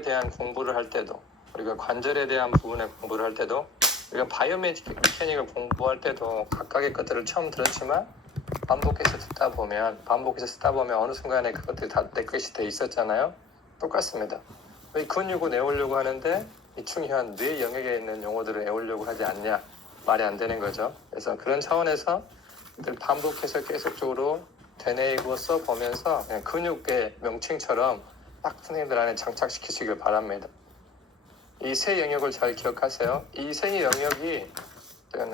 대한 공부를 할 때도, 우리가 관절에 대한 부분의 공부를 할 때도, 우리가 바이오메카닉을 공부할 때도 각각의 것들을 처음 들었지만 반복해서 쓰다 보면 어느 순간에 그것들이 다 내 것이 돼 있었잖아요. 똑같습니다. 이 근육을 외우려고 하는데 이 중요한 뇌 영역에 있는 용어들을 외우려고 하지 않냐, 말이 안 되는 거죠. 그래서 그런 차원에서 반복해서 계속적으로 되뇌이고 써보면서 그냥 근육의 명칭처럼 딱 선생님들 안에 장착시키시길 바랍니다. 이 세 영역을 잘 기억하세요. 이 세 영역이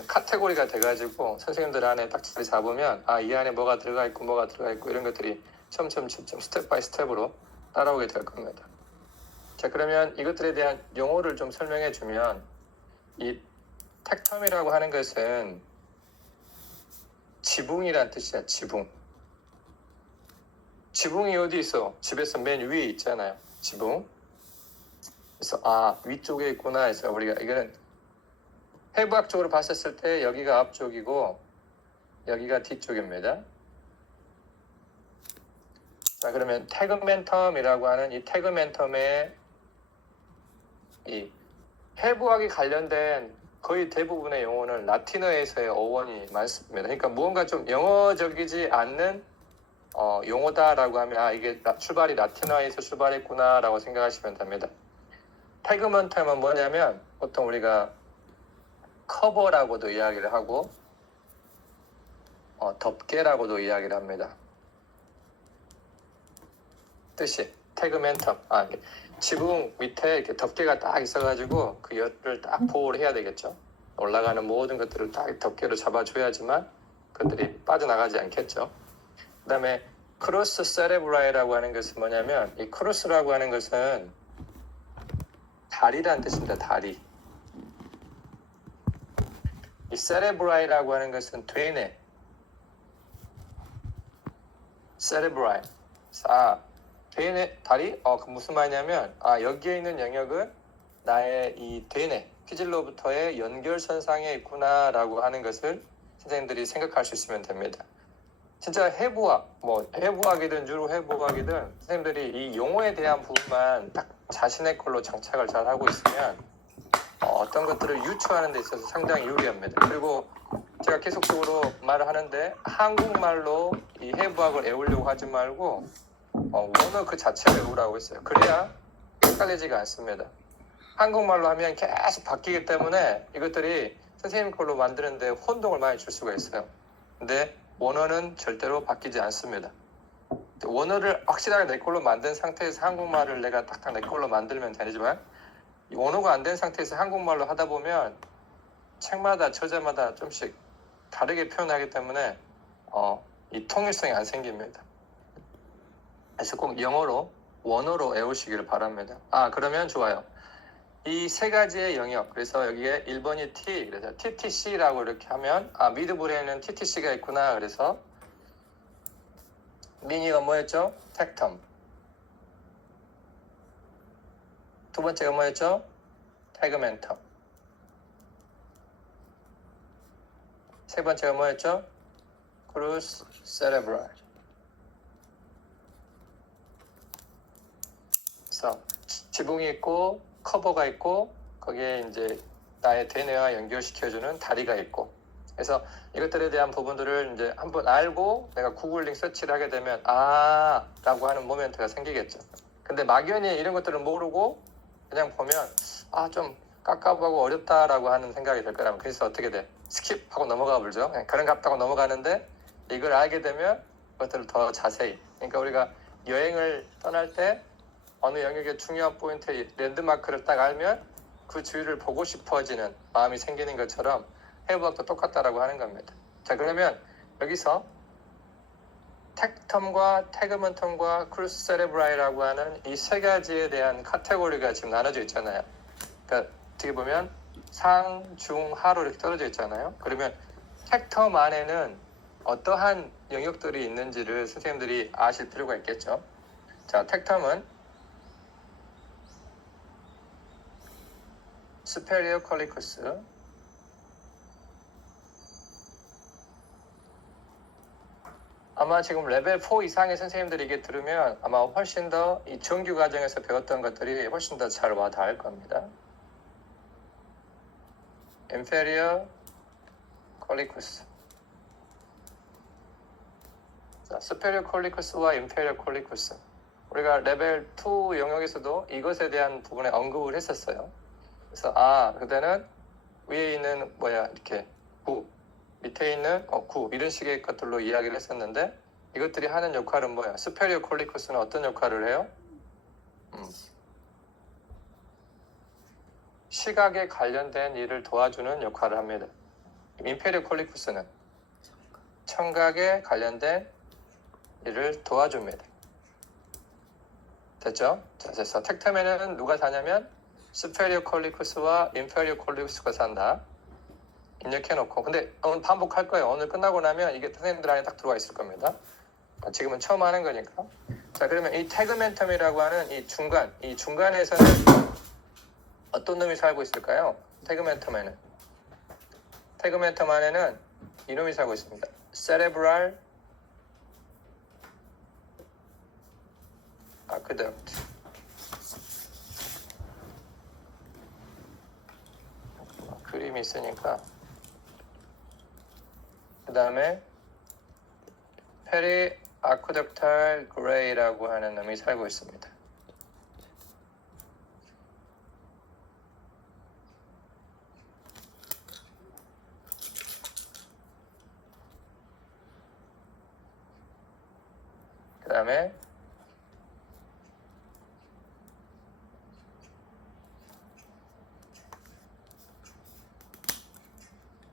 카테고리가 돼가지고 선생님들 안에 딱 자리 잡으면 이 안에 뭐가 들어가 있고 이런 것들이 점점 스텝 바이 스텝으로 따라오게 될 겁니다. 자, 그러면 이것들에 대한 용어를 좀 설명해 주면, 이 텍텀이라고 하는 것은 지붕이란 뜻이야. 지붕이 어디 있어? 집에서 맨 위에 있잖아요. 지붕. 그래서 위쪽에 있구나 해서 우리가 이거는 해부학적으로 봤었을 때 여기가 앞쪽이고 여기가 뒤쪽입니다. 자, 그러면 태그멘텀이라고 하는 이 태그멘텀의 이 해부학이 관련된 거의 대부분의 용어는 라틴어에서의 어원이 많습니다. 그러니까 무언가 좀 영어적이지 않는 용어다라고 하면 이게 출발이 라틴어에서 출발했구나라고 생각하시면 됩니다. 태그멘텀은 뭐냐면 보통 우리가 커버라고도 이야기를 하고 덮개라고도 이야기를 합니다. 뜻이 태그멘텀, 지붕 밑에 이렇게 덮개가 딱 있어가지고 그 열을 딱 보호를 해야 되겠죠. 올라가는 모든 것들을 딱 덮개로 잡아줘야지만 그들이 빠져나가지 않겠죠. 그 다음에 크로스 세레브라이라고 하는 것은 뭐냐면, 이 크로스라고 하는 것은 다리라는 뜻입니다. 다리. 이 세레브라이라고 하는 것은 되뇌. 세레브라이. 되뇌, 다리? 그 무슨 말이냐면, 여기에 있는 영역은 나의 이 되뇌, 피질로부터의 연결선상에 있구나라고 하는 것을 선생님들이 생각할 수 있으면 됩니다. 진짜 해부학, 해부학이든 유로 해부학이든 선생님들이 이 용어에 대한 부분만 딱 자신의 걸로 장착을 잘 하고 있으면 어떤 것들을 유추하는 데 있어서 상당히 유리합니다. 그리고 제가 계속적으로 말을 하는데 한국말로 이 해부학을 외우려고 하지 말고 원어 그 자체를 외우라고 했어요. 그래야 헷갈리지가 않습니다. 한국말로 하면 계속 바뀌기 때문에 이것들이 선생님 걸로 만드는데 혼동을 많이 줄 수가 있어요. 근데 원어는 절대로 바뀌지 않습니다. 원어를 확실하게 내 걸로 만든 상태에서 한국말을 내가 딱딱 내 걸로 만들면 되지만, 원어가 안 된 상태에서 한국말로 하다 보면 책마다 저자마다 좀씩 다르게 표현하기 때문에 이 통일성이 안 생깁니다. 그래서 꼭 영어로 원어로 외우시기를 바랍니다. 그러면 좋아요. 이 세 가지의 영역, 그래서 여기에 1번이 T, 그래서 TTC라고 이렇게 하면 미드브레인은 TTC가 있구나. 그래서 미니가 뭐였죠? 텍텀. 두 번째가 뭐였죠? 태그멘텀. 세 번째가 뭐였죠? 크루스 세레브랄. 그래서 지붕이 있고 커버가 있고 거기에 이제 나의 대뇌와 연결시켜주는 다리가 있고, 그래서 이것들에 대한 부분들을 이제 한번 알고 내가 구글링 서치를 하게 되면 라고 하는 모멘트가 생기겠죠. 근데 막연히 이런 것들을 모르고 그냥 보면 좀 깝깝하고 어렵다라고 하는 생각이 들 거라면, 그래서 어떻게 돼? 스킵하고 넘어가 버리죠. 그런 갑다고 넘어가는데 이걸 알게 되면 그것들을 더 자세히, 그러니까 우리가 여행을 떠날 때 어느 영역의 중요한 포인트의 랜드마크를 딱 알면 그 주위를 보고 싶어지는 마음이 생기는 것처럼 해부학도 똑같다라고 하는 겁니다. 자, 그러면 여기서 텍텀과 태그멘텀과 크루스 세레브라이라고 하는 이 세 가지에 대한 카테고리가 지금 나눠져 있잖아요. 그러니까 어떻게 보면 상, 중, 하로 이렇게 떨어져 있잖아요. 그러면 텍텀 안에는 어떠한 영역들이 있는지를 선생님들이 아실 필요가 있겠죠. 자, 텍텀은 superior collicus, 아마 지금 레벨 4 이상의 선생님들이 이게 들으면 아마 훨씬 더 이 정규 과정에서 배웠던 것들이 훨씬 더 잘 와 닿을 겁니다. inferior collicus. 자, superior collicus와 inferior collicus. 우리가 레벨 2 영역에서도 이것에 대한 부분에 언급을 했었어요. 그래서 그때는 위에 있는 이렇게 구, 밑에 있는 구 이런 식의 것들로 이야기를 했었는데 이것들이 하는 역할은 뭐야? superior collicus는 어떤 역할을 해요? 시각에 관련된 일을 도와주는 역할을 합니다. inferior collicus는 청각에 관련된 일을 도와줍니다. 됐죠? 자, 그래서 텍텀에는 누가 사냐면 superior collicus와 inferior collicus가 산다. 입력해놓고 근데 오늘 반복할 거예요. 오늘 끝나고 나면 이게 선생님들 안에 딱 들어와 있을 겁니다. 지금은 처음 하는 거니까. 자, 그러면 이 태그멘텀이라고 하는 이 중간에서는 어떤 놈이 살고 있을까요? 태그멘텀 안에는 이놈이 살고 있습니다. cerebral aqueduct. 그림이 있으니까 그 다음에 페리 아쿠덕탈 그레이라고 하는 놈이 살고 있습니다. 그 다음에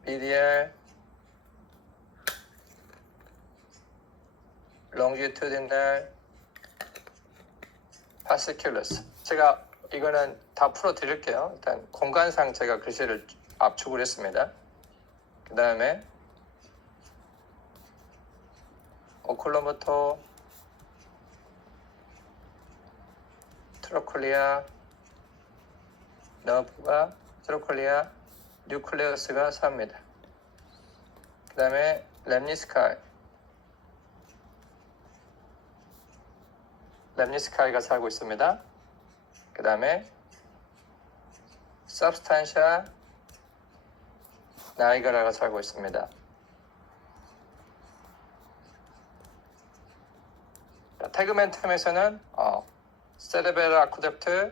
medial longitudinal fasciculus. 제가 이거는 다 풀어 드릴게요. 일단 공간상 제가 글씨를 압축을 했습니다. 그 다음에 오클로모토 트로콜리아 너브가 트로콜리아 뉴클레우스가 삽니다. 그 다음에 렘니스카이가 살고 있습니다. 그 다음에 substantia 나이가라가 살고 있습니다. 태그멘텀에서는 cerebral aqueduct,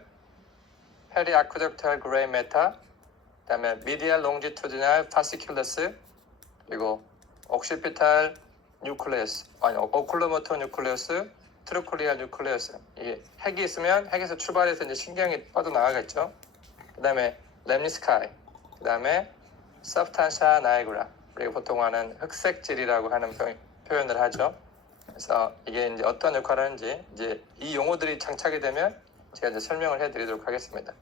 periaqueductal gray matter, 그 다음에 medial longitudinal fasciculus, 그리고 occipital nucleus, oculomotor nucleus, 트로콜리아 뉴클레우스. 이게 핵이 있으면 핵에서 출발해서 이제 신경이 뻗어나가겠죠. 그 다음에 렘니스카이, 그 다음에 substantia nigra. 우리가 보통 하는 흑색질이라고 하는 표현을 하죠. 그래서 이게 이제 어떤 역할을 하는지 이제 이 용어들이 장착이 되면 제가 이제 설명을 해드리도록 하겠습니다.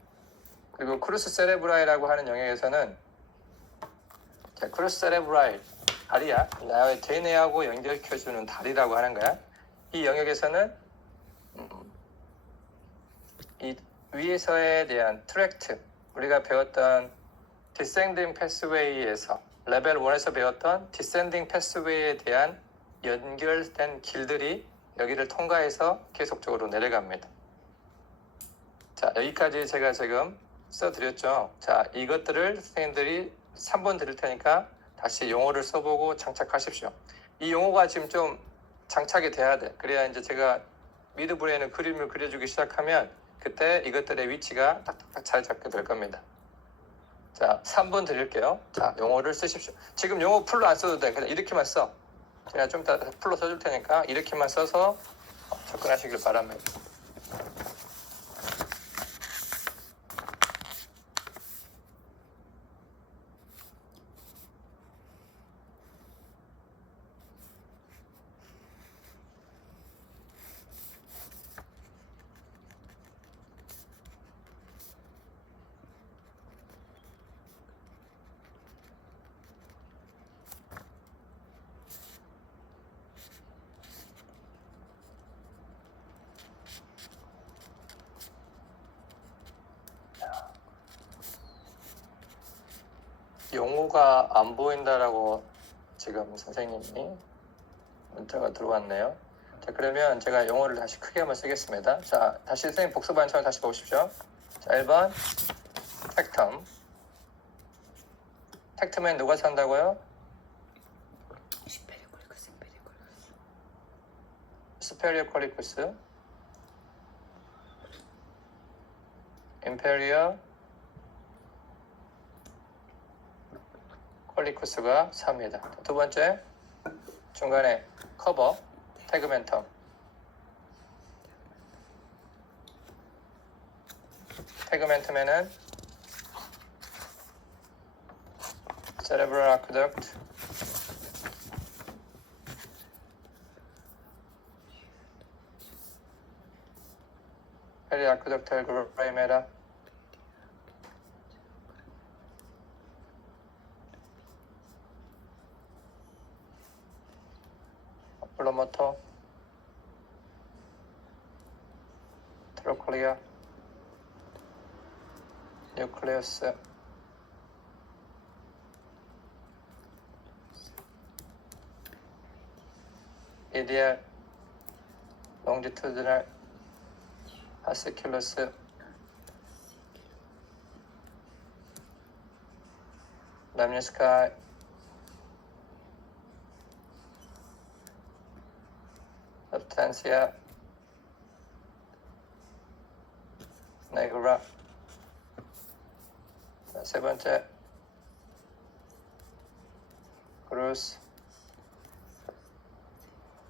그리고 크루스 세레브라이라고 하는 영역에서는 크루스 세레브라이 다리야. 나의 DNA하고 연결시켜주는 다리라고 하는 거야. 이 영역에서는 이 위에서에 대한 트랙트, 우리가 배웠던 디센딩 패스웨이에서 레벨 1에서 배웠던 디센딩 패스웨이에 대한 연결된 길들이 여기를 통과해서 계속적으로 내려갑니다. 자, 여기까지 제가 지금 써드렸죠. 자, 이것들을 선생님들이 3번 드릴 테니까 다시 용어를 써보고 장착하십시오. 이 용어가 지금 좀 장착이 돼야 돼. 그래야 이제 제가 미드브레인의 그림을 그려주기 시작하면 그때 이것들의 위치가 딱딱딱 잘 잡게 될 겁니다. 자, 3번 드릴게요. 자, 용어를 쓰십시오. 지금 용어 풀로 안 써도 돼. 그냥 이렇게만 써. 제가 좀 이따 풀로 써줄 테니까 이렇게만 써서 접근하시길 바랍니다. 용어가 안 보인다라고 지금 선생님이 문자가 들어왔네요. 자, 그러면 제가 영어를 다시 크게 한번 쓰겠습니다. 자, 다시 선생님 복습 반찬을 다시 보십시오. 자, 1번 텍텀. 텍텀엔 누가 산다고요? 스페리어 퀄리쿠스, 임페리어 퀄리쿠스가 삽니다. 두 번째, 중간에 커버, 태그멘텀. 태그멘텀에는 cerebral aqueduct, periaqueductal glomerula, 오클로모토, 트로클리아, 뉴클레우스, EDR, 롱지투드널, 파스큘러스, 람니스카이, substantia, negra. 세 번째, crus,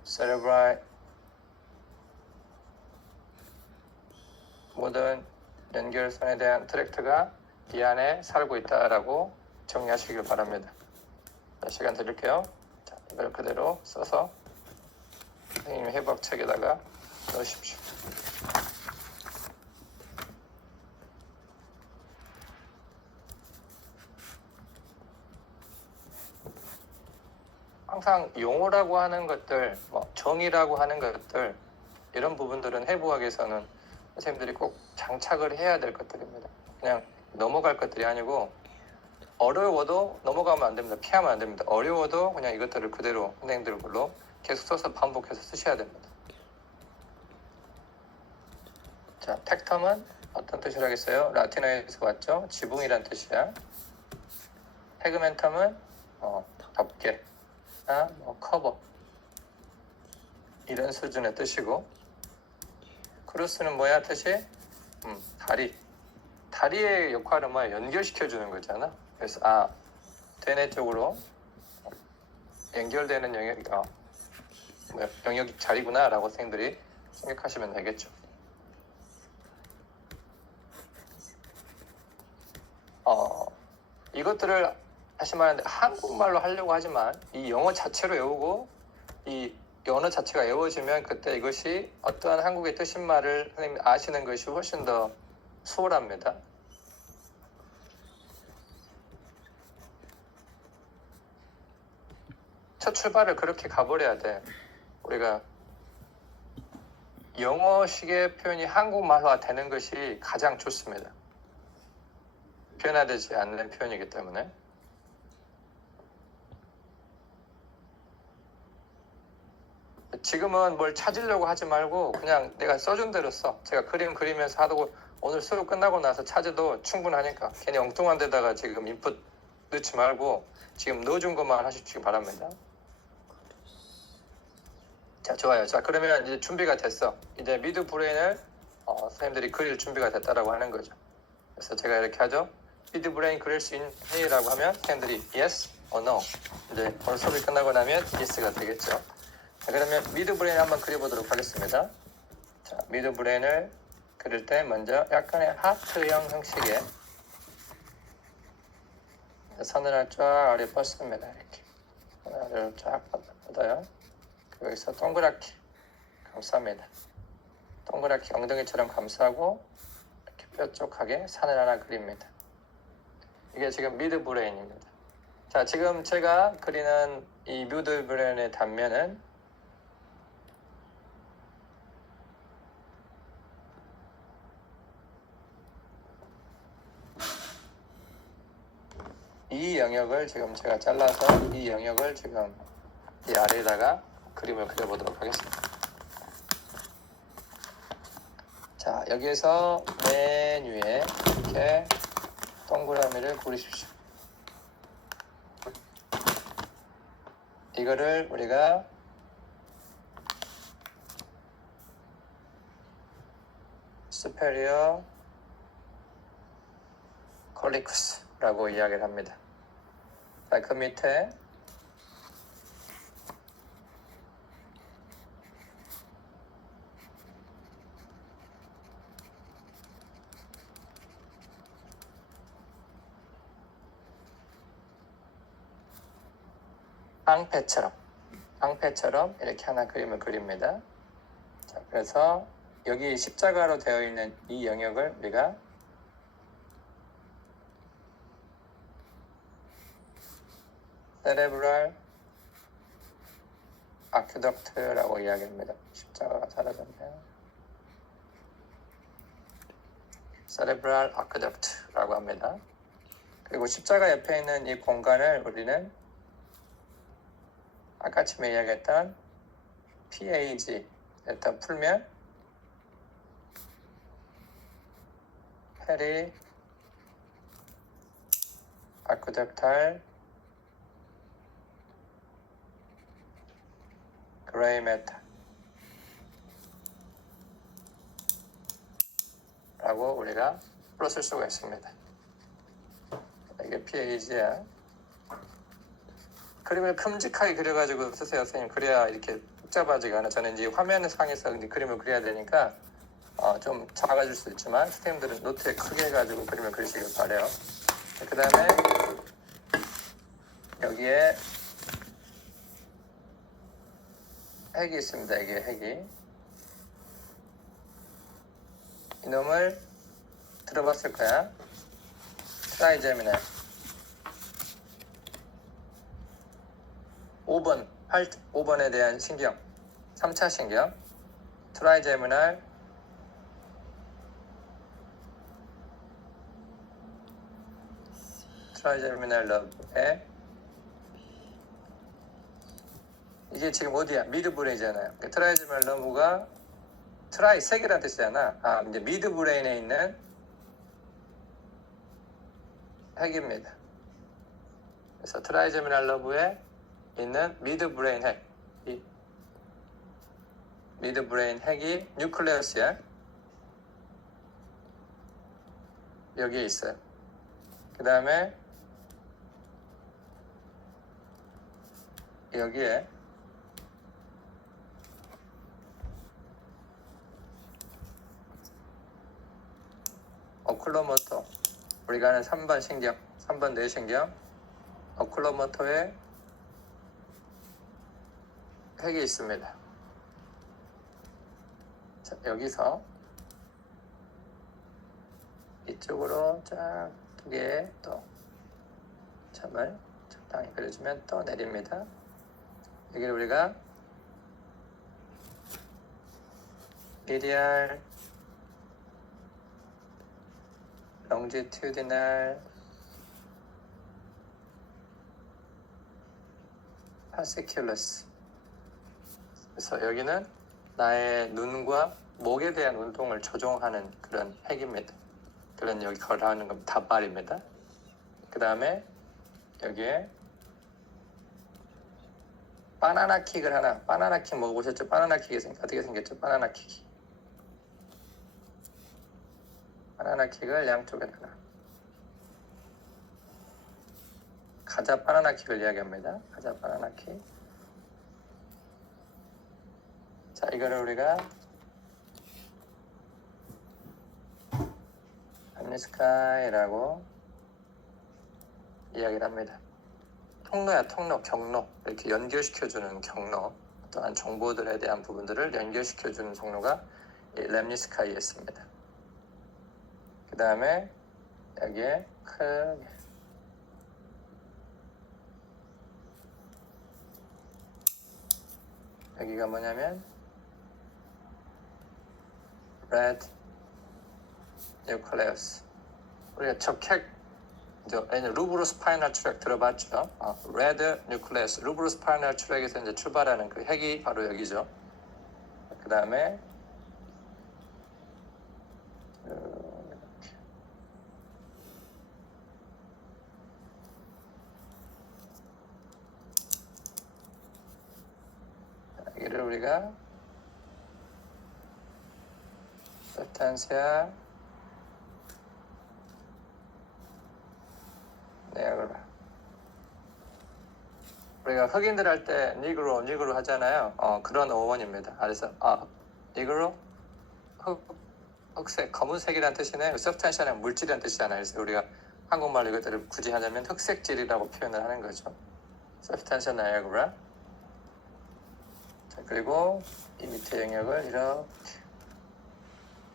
cerebri. 모든 연결선에 대한 트랙트가 이 안에 살고 있다라고 정리하시길 바랍니다. 자, 시간 드릴게요. 자, 이걸 그대로 써서 선생님 해박책에다가 넣으십시오. 항상 용어라고 하는 것들, 정의라고 하는 것들, 이런 부분들은 해부학에서는 선생님들이 꼭 장착을 해야 될 것들입니다. 그냥 넘어갈 것들이 아니고, 어려워도 넘어가면 안 됩니다. 피하면 안 됩니다. 어려워도 그냥 이것들을 그대로 선생님들로 계속 써서 반복해서 쓰셔야 됩니다. 자, 텍텀은 어떤 뜻이라겠어요? 라틴어에서 왔죠? 지붕이란 뜻이야. 태그멘텀은 덮개, 커버, 이런 수준의 뜻이고, 크루스는 뭐야 뜻이? 다리의 역할은 뭐야? 연결시켜주는 거잖아. 그래서 대뇌 쪽으로 연결되는 영역이 자리구나 라고 선생님들이 생각하시면 되겠죠. 이것들을 다시 말하는데 한국말로 하려고 하지만 이 영어 자체로 외우고 이 언어 자체가 외워지면 그때 이것이 어떠한 한국의 뜻인 말을 선생님 아시는 것이 훨씬 더 수월합니다. 첫 출발을 그렇게 가버려야 돼. 우리가 영어식의 표현이 한국말화 되는 것이 가장 좋습니다. 변화되지 않는 표현이기 때문에. 지금은 뭘 찾으려고 하지 말고 그냥 내가 써준 대로 써. 제가 그림 그리면서 하고 오늘 수업 끝나고 나서 찾아도 충분하니까 괜히 엉뚱한 데다가 지금 인풋 넣지 말고 지금 넣어준 것만 하시기 바랍니다. 자, 좋아요. 자, 그러면 이제 준비가 됐어. 이제 미드 브레인을 선생님들이 그릴 준비가 됐다라고 하는 거죠. 그래서 제가 이렇게 하죠. 미드 브레인 그릴 수 있니? 라고 하면 선생님들이 yes or no. 이제 오늘 수업이 끝나고 나면 yes가 되겠죠. 자, 그러면 미드 브레인 한번 그려보도록 하겠습니다. 자, 미드 브레인을 그릴 때 먼저 약간의 하트형 형식의 선을 쫙 아래 뻗습니다. 이렇게 하나를 쫙 뻗어요. 여기서 동그랗게 감쌉니다. 동그랗게 엉덩이처럼 감싸고 이렇게 뾰족하게 산을 하나 그립니다. 이게 지금 미드 브레인입니다. 자, 지금 제가 그리는 이 미드 브레인의 단면은 이 영역을 지금 제가 잘라서 이 영역을 지금 이 아래에다가 그림을 그려보도록 하겠습니다. 자, 여기에서 맨 위에 이렇게 동그라미를 그리십시오. 이거를 우리가 superior collicus라고 이야기를 합니다. 자, 그 밑에 앙패처럼 이렇게 하나 그림을 그립니다. 자, 그래서 여기 십자가로 되어 있는 이 영역을 우리가 세레브랄 아큐덕트라고 이야기합니다. 십자가가 사라졌네요. 세레브랄 아큐덕트라고 합니다. 그리고 십자가 옆에 있는 이 공간을 우리는 아까 처음에 이야기했던 PAG 일단 풀면 페리 아쿠덕탈 그레이 메탈 라고 우리가 풀어쓸 수가 있습니다. 이게 PAG야. 그림을 큼직하게 그려가지고 쓰세요, 선생님. 그래야 이렇게 복잡하지가 않아. 저는 이제 화면 상에서 이제 그림을 그려야 되니까 좀 작아질 수 있지만 선생님들은 노트에 크게 해가지고 그림을 그리시길 바래요. 그 다음에 여기에 핵이 있습니다. 이게 핵이. 이놈을 들어봤을 거야. 트라이제미널 5번에 대한 신경, 3차 신경, 트라이제미널 러브에 이게 지금 어디야? 미드브레인이잖아요. 트라이제미널 러브가 트라이 세 개란 뜻이잖아. 이제 미드브레인에 있는 핵입니다. 그래서 트라이제미널 러브에 있는 미드브레인 핵, 미드브레인 핵이 뉴클레어스야. 여기에 있어요. 그 다음에 여기에 오클로모토, 우리가 하는 3번 신경, 3번 뇌신경, 오클로모토에 핵이 있습니다. 자, 여기서 이쪽으로 쫙 두 개 또 점을 적당히 그려주면 또 내립니다. 여기를 우리가 미디알 롱지튜디널 파시큘러스. 그래서 여기는 나의 눈과 목에 대한 운동을 조종하는 그런 핵입니다. 그런 여기 걸어하는 건 닷발입니다. 그 다음에 여기에 바나나킥을 하나, 바나나킥 먹어보셨죠? 바나나킥이 어떻게 생겼죠? 바나나킥이. 바나나킥을 양쪽에 하나. 가자 바나나킥을 이야기합니다. 가자 바나나킥. 자, 이거를 우리가 암니스카이라고 이야기를 합니다. 통로야, 통로, 경로. 이렇게 연결시켜주는 경로. 어떠한 정보들에 대한 부분들을 연결시켜주는 통로가 램니스카이에 있습니다. 그 다음에 여기에 크게 여기가 뭐냐면 레드 뉴클레우스. 우리가 적핵 이제 루브로스파이널 트랙 들어봤죠? 레드 뉴클레스 루브로스파이널 트랙에서 이제 출발하는 그 핵이 바로 여기죠. 그 다음에 여기를 우리가 substantia nigra. 우리가 흑인들 할 때 니그로 하잖아요. 그런 어원입니다. 그래서 니그로 흑색, 검은색이라는 뜻이네. substantia는 물질이라는 뜻이잖아요. 그래서 우리가 한국말로 이것들을 굳이 하자면 흑색질이라고 표현을 하는 거죠. substantia nigra. 자, 그리고 이 밑에 영역을 이렇게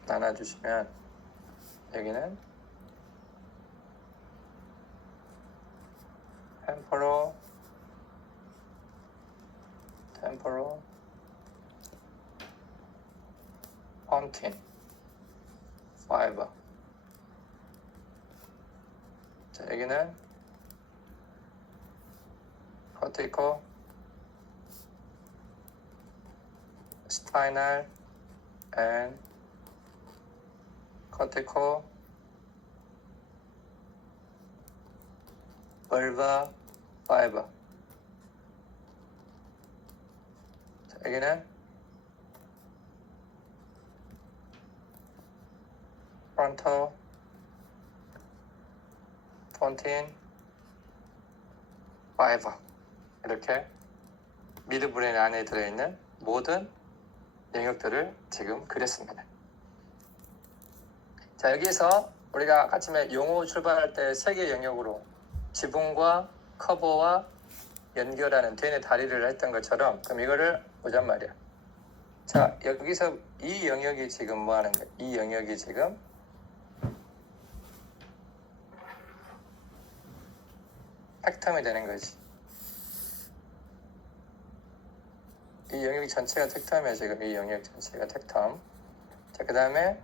나눠주시면 여기는 temporal pontine fiber. 자, 여기는 cortical spinal and cortical vulva fiber. 자, 여기는 frontal pontine fiber. 이렇게 미드브레인 안에 들어있는 모든 영역들을 지금 그렸습니다. 자, 여기서 우리가 아침에 용어 출발할 때 세 개의 영역으로 지붕과 커버와 연결하는 DNA 다리를 했던 것처럼 그럼 이거를 보잔 말이야. 자, 여기서 이 영역이 지금 뭐 하는 거야? 이 영역이 지금 팩텀이 되는 거지. 이 영역 전체가 텍텀이야. 지금 이 영역 전체가 텍텀. 자, 그 다음에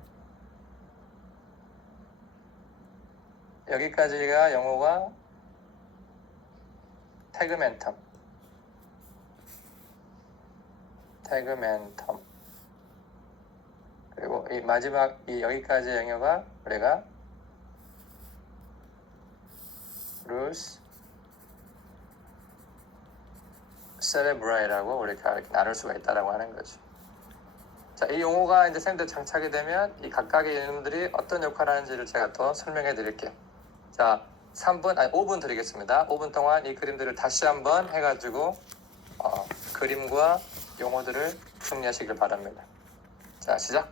여기까지가 영어가 태그멘텀. 그리고 이 마지막 이 여기까지 영어가 우리가 루스 세레브라이라고 우리가 이렇게 나눌 수가 있다라고 하는 거죠. 자, 이 용어가 이제 쌤들 장착이 되면 이 각각의 이름들이 어떤 역할을 하는지를 제가 더 설명해 드릴게요. 자, 5분 드리겠습니다. 5분 동안 이 그림들을 다시 한번 해가지고 그림과 용어들을 정리하시길 바랍니다. 자, 시작!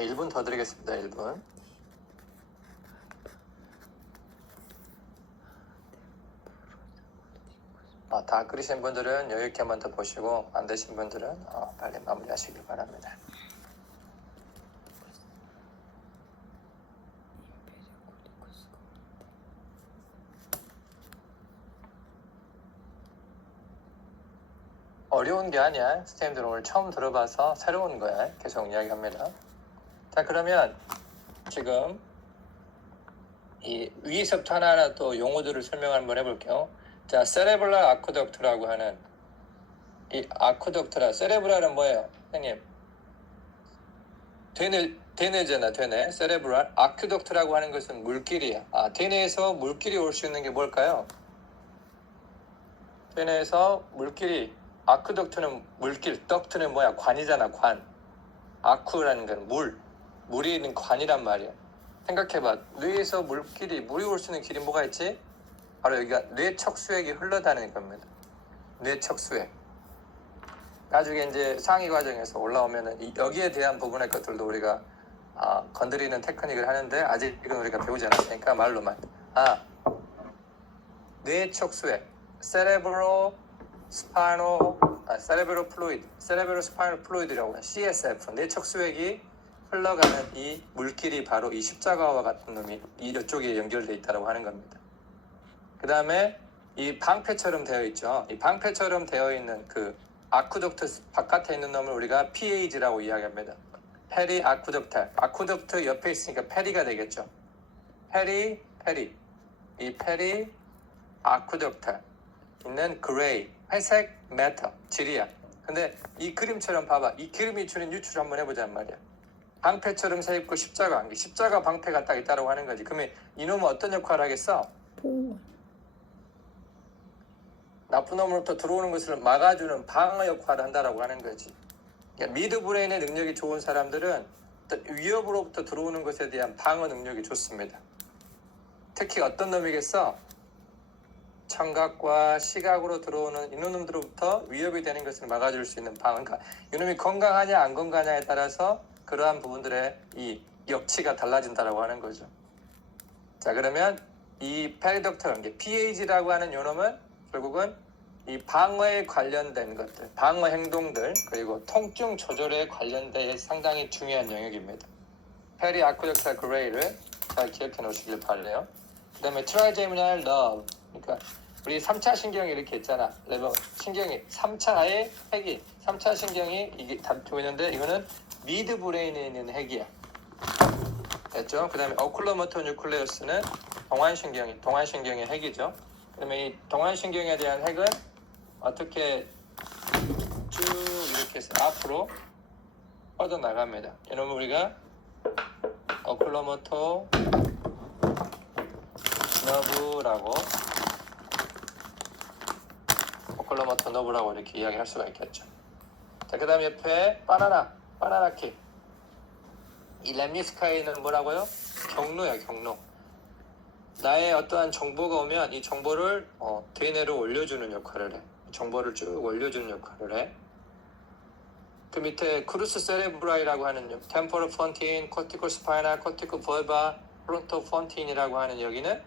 1분 더 드리겠습니다. 1분. 다 끓이신 분들은 여유 있게 한번 더 보시고 안 되신 분들은 빨리 마무리하시길 바랍니다. 어려운 게 아니야. 선생님들 오늘 처음 들어봐서 새로운 거야. 계속 이야기합니다. 자, 그러면 지금 이 위에서부터 하나하나 또 용어들을 설명 한번 해볼게요. 자, 세레브랄 아쿠덕트라고 하는 이 아쿠덕트라, 세레브랄은 뭐예요? 선생님, 되뇌잖아, 되뇌. 세레브랄 아쿠덕트라고 하는 것은 물길이야. 되뇌에서 물길이 올 수 있는 게 뭘까요? 되뇌에서 물길이, 아쿠덕트는 물길, 덕트는 뭐야? 관이잖아, 관. 아쿠라는 건 물이 있는 관이란 말이야. 생각해봐. 뇌에서 물이 올 수 있는 길이 뭐가 있지? 바로 여기가 뇌척수액이 흘러다니는 겁니다. 뇌척수액. 나중에 이제 상위 과정에서 올라오면은 여기에 대한 부분의 것들도 우리가 건드리는 테크닉을 하는데 아직은 우리가 배우지 않았으니까 말로만. 뇌척수액, 세레브로 스파이널 플루이드라고 해요. CSF, 뇌척수액이 흘러가는 이 물길이 바로 이 십자가와 같은 놈이 이쪽에 연결되어 있다고 하는 겁니다. 그 다음에 이 방패처럼 되어 있죠. 이 방패처럼 되어 있는 그 아쿠덕트 바깥에 있는 놈을 우리가 PAG라고 이야기합니다. 페리 아쿠덕트. 아쿠덕트 옆에 있으니까 페리가 되겠죠. 페리. 이 페리 아쿠덕트 있는 그레이, 회색 메터, 질이야. 근데 이 그림처럼 봐봐. 이 그림이 주는 유추를 한번 해보자는 말이야. 방패처럼 서 있고 십자가 방패가 딱 있다고 하는 거지. 그러면 이놈은 어떤 역할을 하겠어? 나쁜 놈으로부터 들어오는 것을 막아주는 방어 역할을 한다라고 하는 거지. 그러니까 미드브레인의 능력이 좋은 사람들은 어떤 위협으로부터 들어오는 것에 대한 방어 능력이 좋습니다. 특히 어떤 놈이겠어? 청각과 시각으로 들어오는 이놈들로부터 위협이 되는 것을 막아줄 수 있는 방어. 그러니까 이놈이 건강하냐 안 건강하냐에 따라서 그러한 부분들의 이 역치가 달라진다라고 하는 거죠. 자, 그러면 이 페리덕터, PAG라고 하는 요놈은 결국은 이 방어에 관련된 것들, 방어 행동들, 그리고 통증 조절에 관련된 상당히 중요한 영역입니다. 페리 아쿠덕탈 그레이를 잘 기억해 놓으시길 바래요. 그 다음에 트라이제미널 러브, 그러니까 우리 3차 신경이 이렇게 있잖아. 레버 신경이 3차의 핵이 3차 신경이 이게 다투고 있는데 이거는 미드 브레인에 있는 핵이야. 됐죠? 그 다음에 오클로모토 뉴클레우스는 동안신경의 핵이죠. 그 다음에 이 동안신경에 대한 핵은 어떻게 쭉 이렇게 해서 앞으로 뻗어나갑니다. 이놈을 우리가 오클로모토 너브라고 이렇게 이야기할 수가 있겠죠. 자, 그 다음 옆에 바나나키. 이 렘니스카이는 뭐라고요? 경로야, 경로. 나의 어떠한 정보가 오면 이 정보를 되뇌로 올려주는 역할을 해. 정보를 쭉 올려주는 역할을 해. 그 밑에 크루스 세레브라이라고 하는 템포럴 폰틴, 코티코 스파이널, 코티코 벌바, 프론토 폰틴이라고 하는 여기는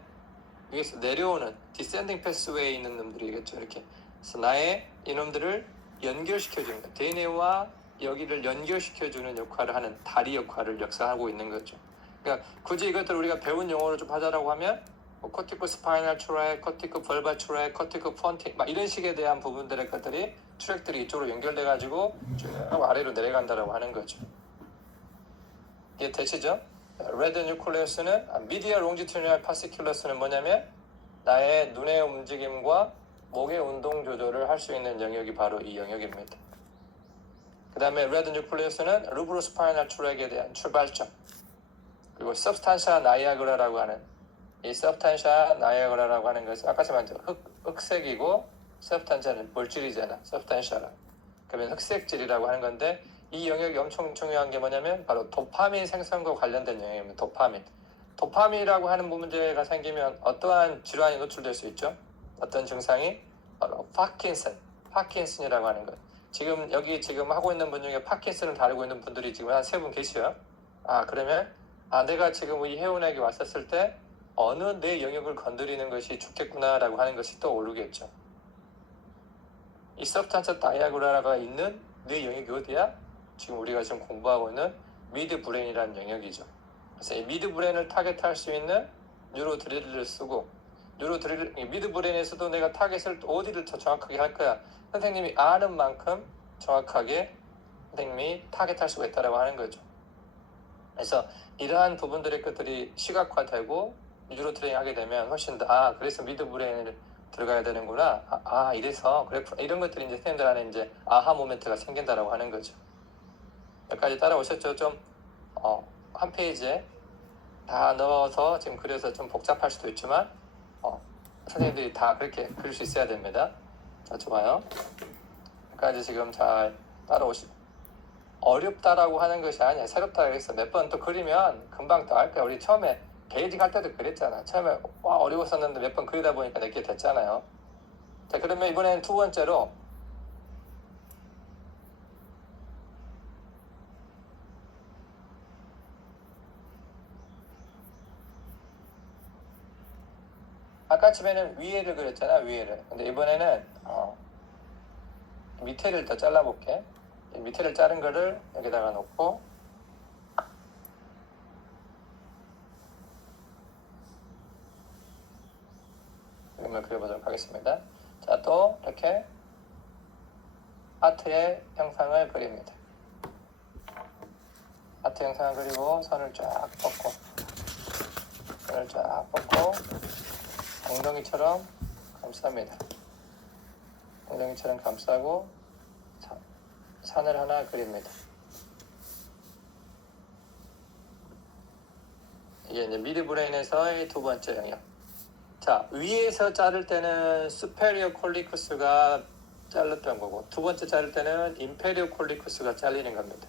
위에서 내려오는 디센딩 패스웨이에 있는 놈들이겠죠. 이렇게. 그래서 나의 이놈들을 연결시켜주는 거야. 되뇌와 여기를 연결시켜주는 역할을 하는 다리 역할을 역사하고 있는 거죠. 그러니까 굳이 이것들 우리가 배운 용어로 좀 하자라고 하면 코티코 스파이널 트랙, 코티코 벌바 트랙, 코티코 폰틴 막 이런 식에 대한 부분들의 것들이 트랙들이 이쪽으로 연결돼 가지고 쭉 아래로 내려간다라고 하는 거죠. 이게 되시죠? 레드 뉴클레우스는 미디어 롱지튜디널 파시큘러스는 뭐냐면 나의 눈의 움직임과 목의 운동 조절을 할 수 있는 영역이 바로 이 영역입니다. 그 다음에 레드 뉴클레우스는 루브로 스파이널 트랙에 대한 출발점. 그리고 서브스탄샤 나이아그라라고 하는 이 서브스탄샤 나이아그라라고 하는 것은 아까 말한 흑색이고 서브스탄샤는 물질이잖아. 서브스탄샤라. 그러면 흑색질이라고 하는 건데 이 영역이 엄청 중요한 게 뭐냐면 바로 도파민 생성과 관련된 영역입니다. 도파민이라고 하는 문제가 생기면 어떠한 질환이 노출될 수 있죠? 어떤 증상이? 바로 파킨슨이라고 하는 것. 지금 하고 있는 분 중에 파킨슨을 다루고 있는 분들이 지금 한 3분 계셔요. 그러면 내가 지금 이 회원에게 왔었을 때 어느 내 영역을 건드리는 것이 좋겠구나라고 하는 것이 또 오르겠죠. 이 서브스탄스 다이아그라가 있는 내 영역이 어디야? 지금 우리가 지금 공부하고 있는 미드 브레인이라는 영역이죠. 그래서 이 미드 브레인을 타겟할 수 있는 뉴로 드릴을 쓰고 미드 브레인에서도 내가 타겟을 어디를 더 정확하게 할 거야. 선생님이 아는 만큼 정확하게 선생님이 타겟할 수가 있다고 하는 거죠. 그래서 이러한 부분들의 것들이 시각화되고 뉴로 트레이닝 하게 되면 훨씬 더 그래서 미드 브레인을 들어가야 되는구나. 이래서 그랬구나. 이런 것들이 이제 선생님들 안에 이제 아하 모멘트가 생긴다라고 하는 거죠. 여기까지 따라오셨죠? 좀 한 페이지에 다 넣어서 지금 그려서 좀 복잡할 수도 있지만 선생님들이 다 그렇게 그릴 수 있어야 됩니다. 자, 좋아요. 여기까지 지금 잘 따라오시고 어렵다라고 하는 것이 아니야. 새롭다고 해서 몇 번 또 그리면 금방 또 할 거야. 우리 처음에 베이징 할 때도 그랬잖아. 처음에 어려웠었는데 몇 번 그리다 보니까 내게 됐잖아요. 자, 그러면 이번에는 두 번째로 아까 처음에는 위에를 그렸잖아. 위에를. 근데 이번에는 밑에를 더 잘라볼게. 밑에를 자른 거를 여기다가 놓고 그림을 그려보도록 하겠습니다. 자, 또 이렇게 하트의 형상을 그립니다. 하트 형상을 그리고 선을 쫙 뻗고 엉덩이처럼 감쌉니다. 엉덩이처럼 감싸고 산을 하나 그립니다. 이게 이제 미드 브레인에서의 두 번째 영역. 자, 위에서 자를 때는 superior collicus가 잘렸던 거고 두 번째 자를 때는 inferior collicus가 잘리는 겁니다.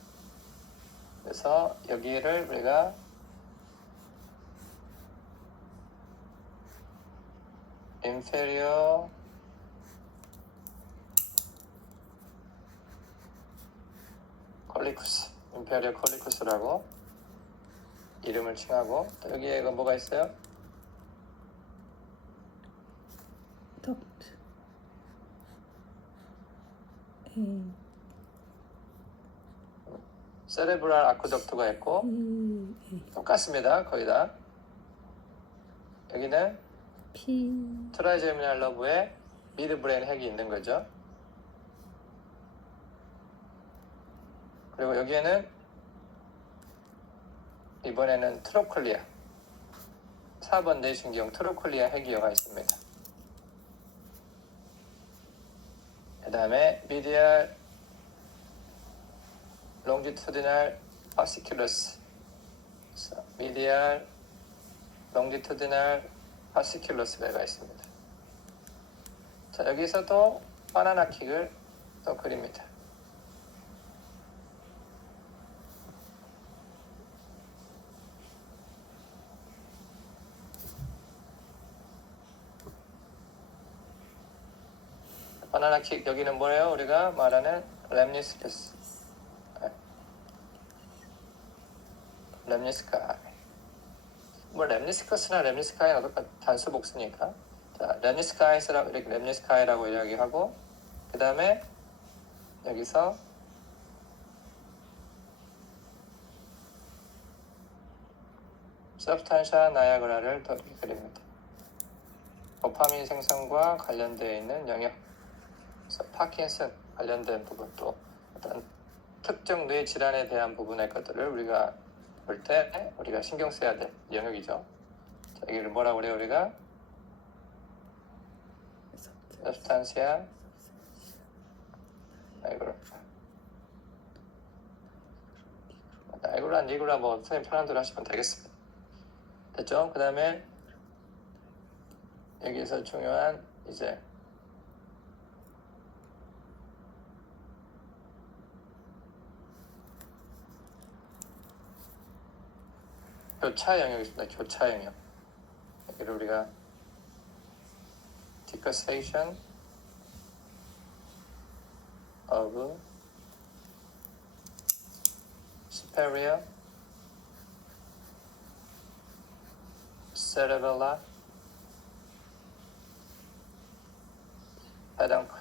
그래서 여기를 우리가 inferior collicus라고 이름을 칭하고 여기에 뭐가 있어요? duct. 세레브랄 아쿠덕트가 있고 똑같습니다. 거의 다. 여기는 트라이제미널 러브에 미드 브레인 핵이 있는 거죠. 그리고 여기에는 이번에는 트로클리아 4번 뇌신경 트로클리아 핵이어가 있습니다. 그 다음에 미디알 롱지투디널 파시큘러스 미디알 롱지투디널 파시큘러스가 있습니다. 자, 여기서도 바나나 킥을 또 그립니다. 바나나 킥 여기는 뭐예요? 우리가 말하는 렘니스커스 렘니스카이 뭐 렘니스커스나 렘니스카이는 어떨까 단수 복수니까 자, 렘니스카이라고 이렇게 렘니스카이라고 이야기하고 그 다음에 여기서 서브스탄샤 나야그라를 더 그립니다. 도파민 생성과 관련되어 있는 영역 파킨슨 관련된 부분도 어떤 특정 뇌 질환에 대한 부분의 것들을 우리가 볼 때 우리가 신경 써야 될 영역이죠. 자, 여기를 뭐라고 그래요? 우리가 서브스탄시아 나이그라 니그라 뭐 선생님 편한 대로 하시면 되겠습니다. 됐죠? 그 다음에 여기서 중요한 이제 교차 영역이 있습니다. 교차 영역. 여기를 우리가 decussation of superior cerebella, peduncle.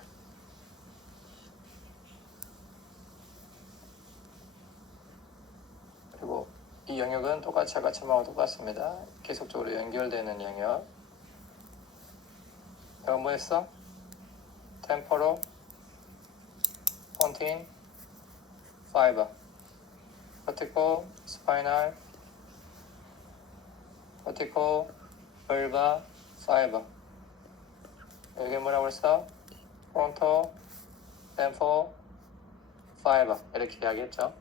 그리고 이 영역은 똑같이 아까 처음하고 똑같습니다. 계속적으로 연결되는 영역. 이건 뭐였어? temporal, pontine, fiber, cortical, spinal, cortical, vulva, fiber. 여기 뭐라고 했어? frontal, temporal, fiber 이렇게 이야기했죠.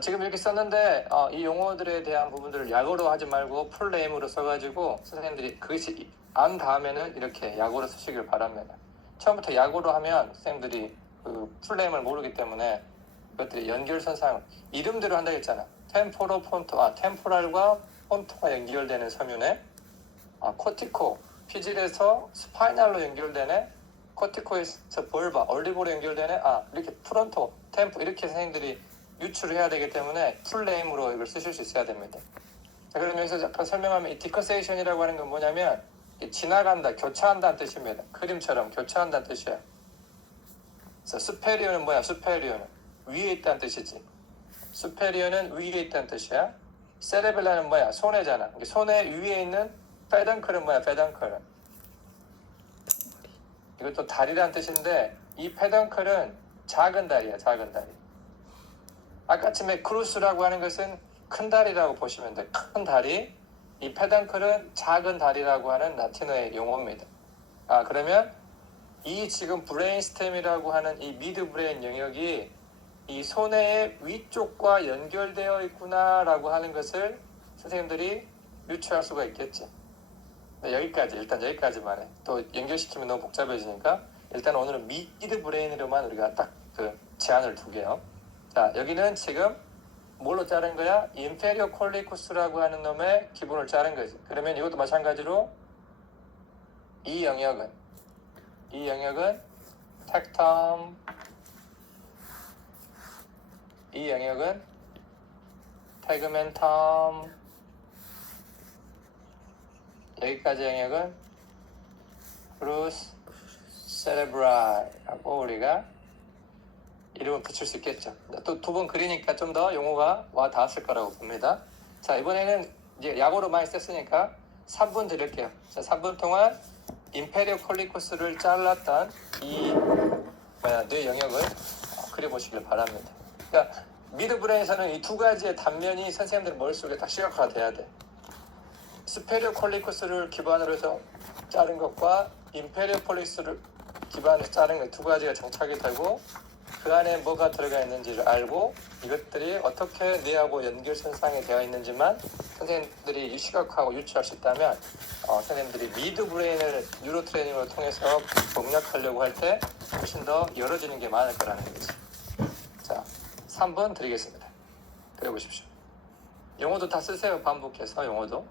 지금 이렇게 썼는데 이 용어들에 대한 부분들을 약어로 하지 말고 풀네임으로 써가지고 선생님들이 그것이 안 다음에는 이렇게 약어로 쓰시길 바랍니다. 처음부터 약어로 하면 선생님들이 그 풀네임을 모르기 때문에 이것들이 연결선상 이름대로 한다고 했잖아. 템포로 폰토, 템포랄과 폰토가 연결되는 섬유네. 코티코, 피질에서 스파이널로 연결되네. 코티코에서 볼바, 얼리보로 연결되네. 이렇게 프론토, 템포 이렇게 선생님들이 유출을 해야 되기 때문에 풀네임으로 이걸 쓰실 수 있어야 됩니다. 자, 그럼 여기서 아까 설명하면 이 디커세이션이라고 하는 건 뭐냐면 지나간다, 교차한다는 뜻입니다. 그림처럼 교차한다는 뜻이에요. 그래서 수페리어는 뭐야? 수페리어는 위에 있다는 뜻이지. 수페리어는 위에 있다는 뜻이야. 세레벨라는 뭐야? 손해잖아. 손해 위에 있는 페덩클은 뭐야? 페덩클은 이것도 다리라는 뜻인데 이 페덩클은 작은 다리야. 작은 다리. 아까쯤에 크루스라고 하는 것은 큰 다리라고 보시면 돼. 큰 다리. 이 페덩클은 작은 다리라고 하는 라틴어의 용어입니다. 그러면 이 지금 브레인스템이라고 하는 이 미드브레인 영역이 이 손해의 위쪽과 연결되어 있구나라고 하는 것을 선생님들이 유추할 수가 있겠지. 네, 일단 여기까지만 해. 또 연결시키면 너무 복잡해지니까 일단 오늘은 미드브레인으로만 우리가 딱 그 제한을 두게요. 자, 여기는 지금 뭘로 자른 거야? 인페리어 콜리쿠스라고 하는 놈의 기본을 자른 거지. 그러면 이것도 마찬가지로 이 영역은 텍텀, 이 영역은 테그멘텀, 여기까지 영역은 크루스 세레브라이라고 우리가 이름을 붙일 수 있겠죠. 또 두 번 그리니까 좀 더 용어가 와 닿았을 거라고 봅니다. 자, 이번에는 이제 약어로 많이 썼으니까 3분 드릴게요. 자, 3분 동안 임페리오 콜리쿠스를 잘랐던 뇌 영역을 그려보시길 바랍니다. 그러니까 미드브레인에서는 이 두 가지의 단면이 선생님들 머릿속에 다 시각화가 돼야 돼. 스페리오 콜리쿠스를 기반으로 해서 자른 것과 임페리오 콜리쿠스를 기반으로 해서 자른 것 두 가지가 정착이 되고 그 안에 뭐가 들어가 있는지를 알고 이것들이 어떻게 뇌하고 연결선상에 되어 있는지만 선생님들이 시각화하고 유추할 수 있다면 선생님들이 미드브레인을 뉴로 트레이닝을 통해서 공략하려고 할 때 훨씬 더 열어지는 게 많을 거라는 거지. 자, 3번 드리겠습니다. 그려보십시오. 용어도 다 쓰세요. 반복해서 용어도.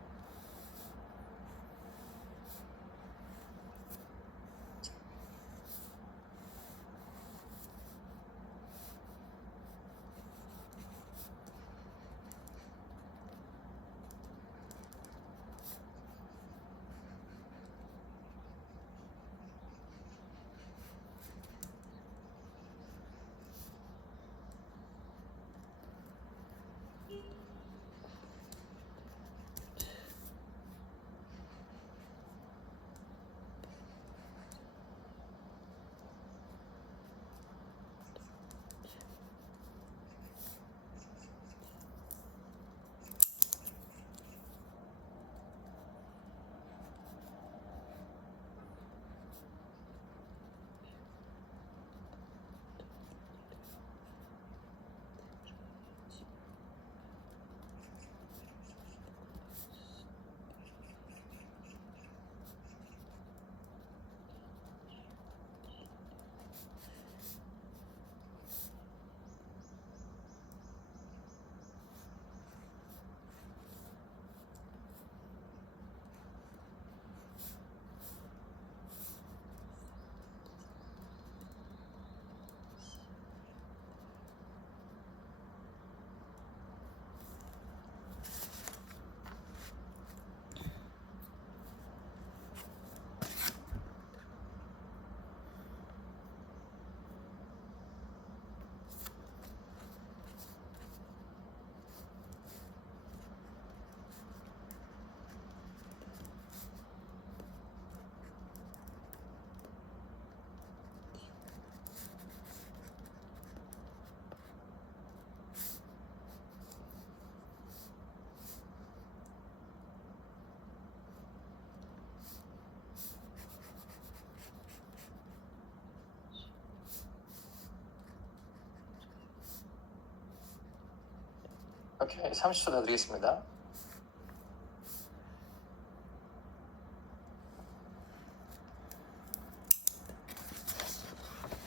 오케이, 30초 더 드리겠습니다.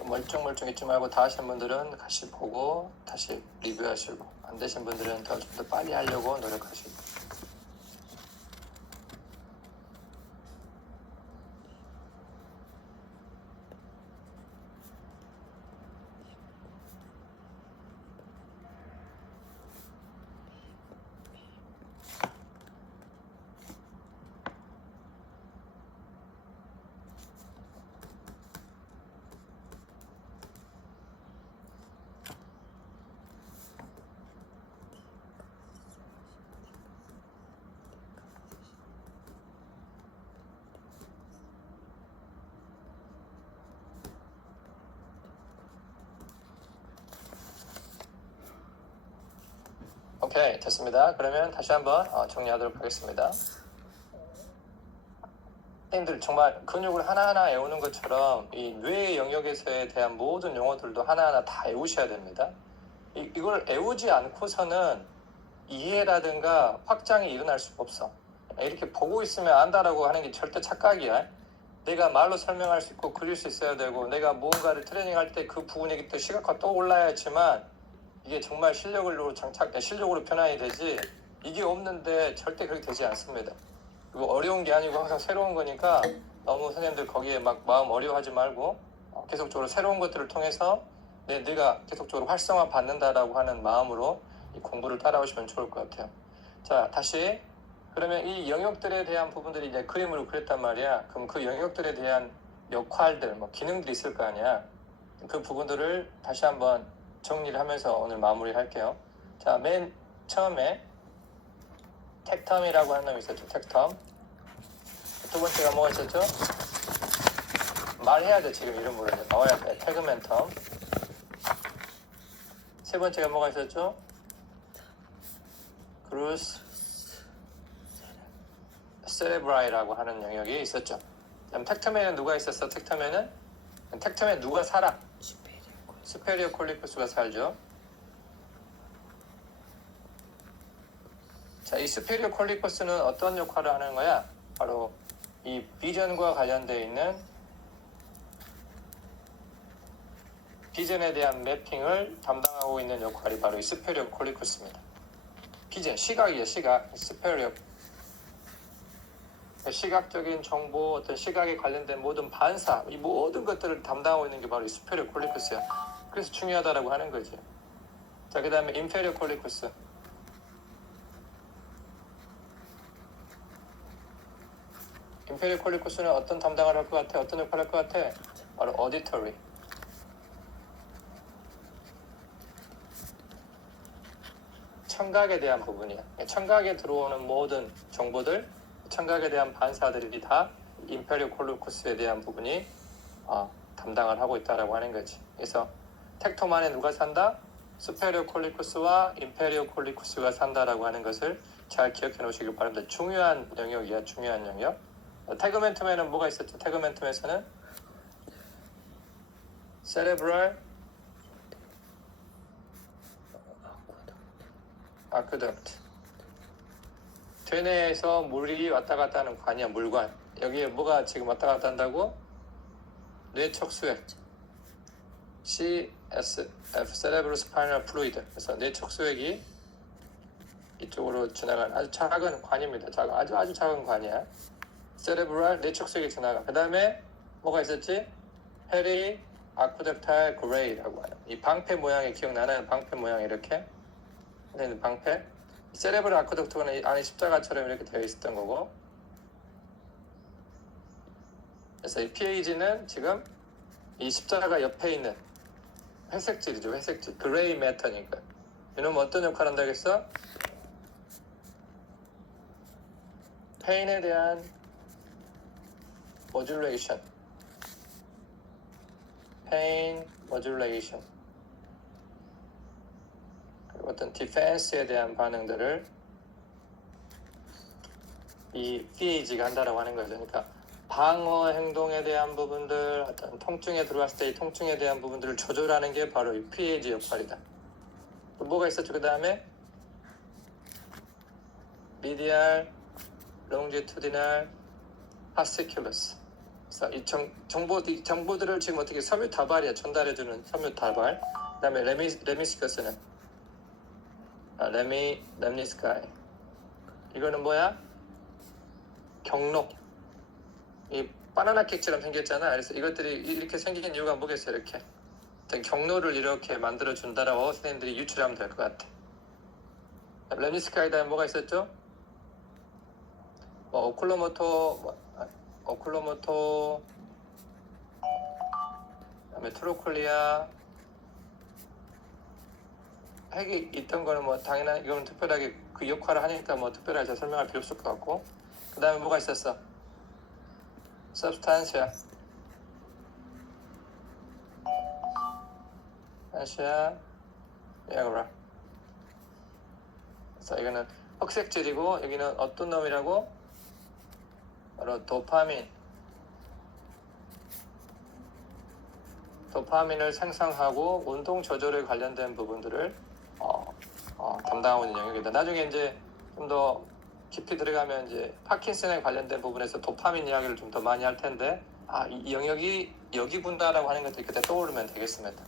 멀쩡멀쩡 잊지 말고 다 하신 분들은 다시 보고 다시 리뷰하시고, 안 되신 분들은 좀 더 빨리 하려고 노력하시고. 오케이, 됐습니다. 그러면 다시 한번 정리하도록 하겠습니다. 선생님들 정말 근육을 하나하나 외우는 것처럼 이 뇌의 영역에서에 대한 모든 용어들도 하나하나 다 외우셔야 됩니다. 이걸 외우지 않고서는 이해라든가 확장이 일어날 수가 없어. 이렇게 보고 있으면 안다라고 하는 게 절대 착각이야. 내가 말로 설명할 수 있고 그릴 수 있어야 되고, 내가 무언가를 트레이닝할 때 그 부분이기 때문에 시각화 또 올라야지만 이게 정말 실력으로 변환이 되지, 이게 없는데 절대 그렇게 되지 않습니다. 이거 어려운 게 아니고 항상 새로운 거니까 너무 선생님들 거기에 막 마음 어려워하지 말고 계속적으로 새로운 것들을 통해서 내가 계속적으로 활성화 받는다라고 하는 마음으로 이 공부를 따라오시면 좋을 것 같아요. 자, 다시 그러면 이 영역들에 대한 부분들이 이제 그림으로 그렸단 말이야. 그럼 그 영역들에 대한 역할들, 기능들이 있을 거 아니야. 그 부분들을 다시 한번 정리를 하면서 오늘 마무리할게요. 자, 맨 처음에 텍텀이라고 하는 놈이 있었죠. 텍텀. 두 번째가 뭐가 있었죠? 말해야 돼. 지금 이름으로 이제 나와야 돼. 태그멘텀. 세 번째가 뭐가 있었죠? 그루스 세레브라이라고 하는 영역이 있었죠. 그럼 텍텀에는 누가 있었어? 텍텀에 누가 살아? 스페리어 콜리쿠스가 살죠. 자, 이 스페리어 콜리쿠스는 어떤 역할을 하는 거야? 바로 이 비전과 관련되어 있는 비전에 대한 매핑을 담당하고 있는 역할이 바로 이 스페리어 콜리쿠스입니다. 비전, 시각이에요. 시각, 스페리어. 시각적인 정보, 어떤 시각에 관련된 모든 반사, 이 모든 것들을 담당하고 있는 게 바로 이 스페리어 콜리쿠스야. 그래서 중요하다라고 하는 거지. 자, 그 다음에 인페리어 콜리쿠스. 인페리어 콜리쿠스는 어떤 담당을 할 것 같아? 어떤 역할을 할 것 같아? 바로 어디터리. 청각에 대한 부분이야. 청각에 들어오는 모든 정보들, 청각에 대한 반사들이 다 인페리어 콜리쿠스에 대한 부분이 담당을 하고 있다라고 하는 거지. 그래서 텍톰 안에 누가 산다? 스페리어 콜리쿠스와 인페리어 콜리쿠스가 산다라고 하는 것을 잘 기억해 놓으시길 바랍니다. 중요한 영역이야. 중요한 영역. 태그멘텀에는 뭐가 있었죠? 태그멘텀에서는 세레브럴 아쿠덕트. 퇴뇌에서 물이 왔다 갔다 하는 관이야. 물관. 여기에 뭐가 지금 왔다 갔다 한다고? 뇌척수액. CSF, Cerebral Spinal Fluid. 그래서 뇌척수액이 이쪽으로 지나가는 아주 작은 관입니다. 아주 작은 관이야. 세레브랄 뇌척수액이 지나가. 그 다음에 뭐가 있었지? 페리 아쿠덕탈 그레이라고 하는 이 방패 모양이 기억나나요? 방패 모양 이렇게 있는 방패. 세레브랄 아쿠덕트는 안에 십자가처럼 이렇게 되어 있었던 거고. 그래서 이 PAG는 지금 이 십자가 옆에 있는 회색질이죠. 회색질. 그레이 매터니까. 이놈은 어떤 역할을 한다겠어? 페인에 대한 모듈레이션. 페인 모듈레이션. 그리고 어떤 디펜스에 대한 반응들을 이 PAG가 한다라고 하는 거죠. 그러니까 방어 행동에 대한 부분들, 어떤 통증에 들어왔을 때 이 통증에 대한 부분들을 조절하는 게 바로 이 PAG 역할이다. 또 뭐가 있었죠? 그 다음에 medial, longitudinal, fasciculus. 그래서 이 정보들을 지금 어떻게 섬유다발이야 전달해주는 섬유다발. 그다음에 레미스커스는 렘니스카이. 이거는 뭐야? 경로. 이 바나나 케이크처럼 생겼잖아. 그래서 이것들이 이렇게 생긴 이유가 뭐겠어요? 이렇게 경로를 이렇게 만들어 준다라고 선생님들이 유출하면 될 것 같아. 렘니스카이 다음에 뭐가 있었죠? 오클로모토, 그다음에 트로콜리아. 핵이 있던 거는 뭐 당연한 이거는 특별하게 그 역할을 하니까 뭐 특별하게 제가 설명할 필요 없을 것 같고. 그 다음에 뭐가 있었어? substantia, niagara. 그래서 이거는 흑색질이고 여기는 어떤 놈이라고? 바로 도파민을 생성하고 운동 조절에 관련된 부분들을 담당하고 있는 영역이다. 나중에 이제 좀 더 깊이 들어가면 이제 파킨슨에 관련된 부분에서 도파민 이야기를 좀 더 많이 할 텐데 이 영역이 여기군다라고 하는 것들이 그때 떠오르면 되겠습니다.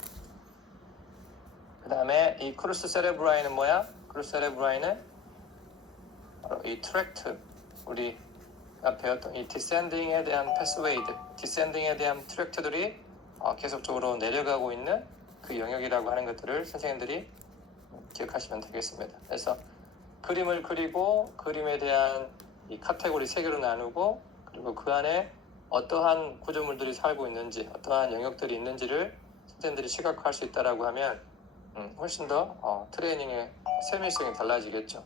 그 다음에 이 크루스 세레브라이는 뭐야? 크루스 세레브라이는 바로 이 트랙트, 우리가 배웠던 이 디센딩에 대한 패스웨이드, 디센딩에 대한 트랙트들이 계속적으로 내려가고 있는 그 영역이라고 하는 것들을 선생님들이 기억하시면 되겠습니다. 그래서 그림을 그리고 그림에 대한 이 카테고리 3개로 나누고 그리고 그 안에 어떠한 구조물들이 살고 있는지 어떠한 영역들이 있는지를 선생님들이 시각화할 수 있다라고 하면 훨씬 더 트레이닝의 세밀성이 달라지겠죠.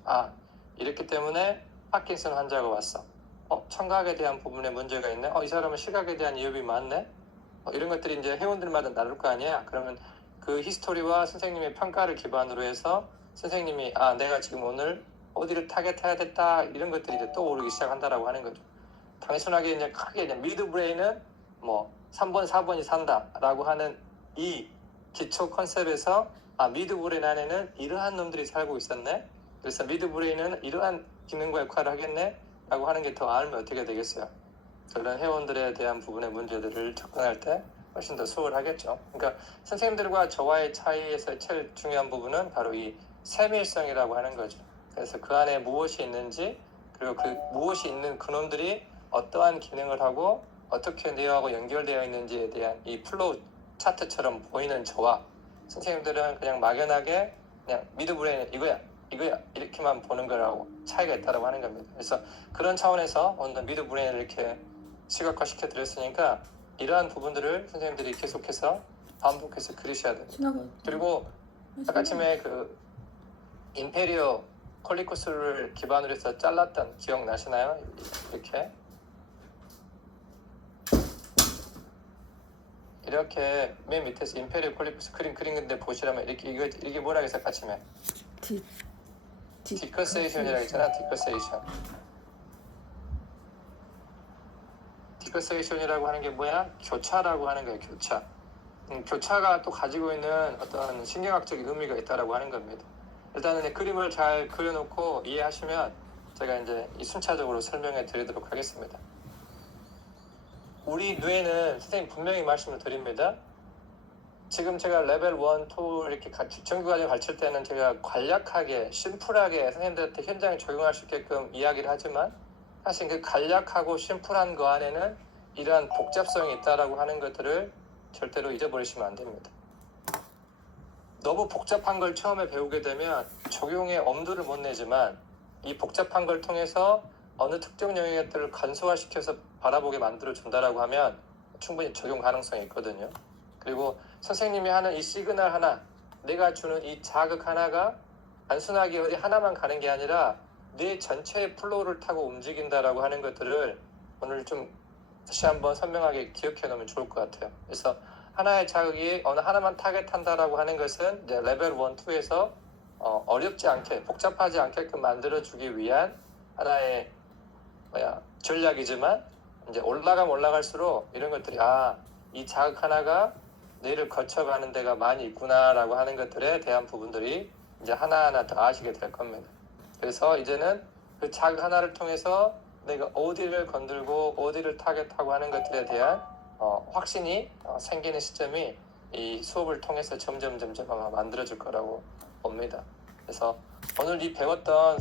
이렇기 때문에 파킨슨 환자가 왔어. 청각에 대한 부분에 문제가 있네. 이 사람은 시각에 대한 이업이 많네. 이런 것들이 이제 회원들마다 다를 거 아니야. 그러면 그 히스토리와 선생님의 평가를 기반으로 해서 선생님이 내가 지금 오늘 어디를 타겟해야 됐다 이런 것들이 이제 떠오르기 시작한다라고 하는 거죠. 단순하게 이제 크게 이제 미드브레인은 뭐 3번, 4번이 산다라고 하는 이 기초 컨셉에서 미드브레인 안에는 이러한 놈들이 살고 있었네. 그래서 미드브레인은 이러한 기능과 역할을 하겠네 라고 하는 게 더 알면 어떻게 되겠어요? 그런 회원들에 대한 부분의 문제들을 접근할 때 훨씬 더 수월하겠죠. 그러니까 선생님들과 저와의 차이에서 제일 중요한 부분은 바로 이 세밀성이라고 하는 거죠. 그래서 그 안에 무엇이 있는지 그리고 그 무엇이 있는 그놈들이 어떠한 기능을 하고 어떻게 뇌하고 연결되어 있는지에 대한 이 플로우 차트처럼 보이는 저와 선생님들은 그냥 막연하게 그냥 미드브레인은 이거야 이렇게만 보는 거라고 차이가 있다고 하는 겁니다. 그래서 그런 차원에서 오늘 미드브레인을 이렇게 시각화시켜 드렸으니까 이러한 부분들을 선생님들이 계속해서 반복해서 그리셔야 됩니다. 그리고 아까쯤에 그 인페리어 콜리코스를 기반으로 해서 잘랐던 기억 나시나요? 이렇게 맨 밑에서 인페리어 콜리코스 그린 건데 보시라면 이게 뭐라고 해서 아까쯤에 디커세이션이라고 했잖아. 디커세이션이라고 하는 게 뭐야? 교차라고 하는 거예요. 교차가 또 가지고 있는 어떤 신경학적 의미가 있다라고 하는 겁니다. 일단은 그림을 잘 그려놓고 이해하시면 제가 이제 순차적으로 설명해 드리도록 하겠습니다. 우리 뇌는 선생님 분명히 말씀을 드립니다. 지금 제가 레벨 1, 2 이렇게 정규과정 가르칠 때는 제가 간략하게 심플하게 선생님들한테 현장에 적용할 수 있게끔 이야기를 하지만 사실 그 간략하고 심플한 거 안에는 이러한 복잡성이 있다라고 하는 것들을 절대로 잊어버리시면 안 됩니다. 너무 복잡한 걸 처음에 배우게 되면 적용에 엄두를 못 내지만 이 복잡한 걸 통해서 어느 특정 영역들을 간소화시켜서 바라보게 만들어 준다라고 하면 충분히 적용 가능성이 있거든요. 그리고 선생님이 하는 이 시그널 하나, 내가 주는 이 자극 하나가 단순하게 어디 하나만 가는 게 아니라 뇌 전체의 플로우를 타고 움직인다라고 하는 것들을 오늘 좀 다시 한번 선명하게 기억해 놓으면 좋을 것 같아요. 그래서 하나의 자극이 어느 하나만 타겟한다라고 하는 것은 이제 레벨 1, 2에서 어렵지 않게 복잡하지 않게끔 만들어주기 위한 하나의 전략이지만 이제 올라가면 올라갈수록 이런 것들이 이 자극 하나가 뇌를 거쳐가는 데가 많이 있구나라고 하는 것들에 대한 부분들이 이제 하나하나 더 아시게 될 겁니다. 그래서 이제는 그 자극 하나를 통해서 내가 어디를 건들고 어디를 타겟하고 하는 것들에 대한 확신이 생기는 시점이 이 수업을 통해서 점점 아마 만들어질 거라고 봅니다. 그래서 오늘 이 배웠던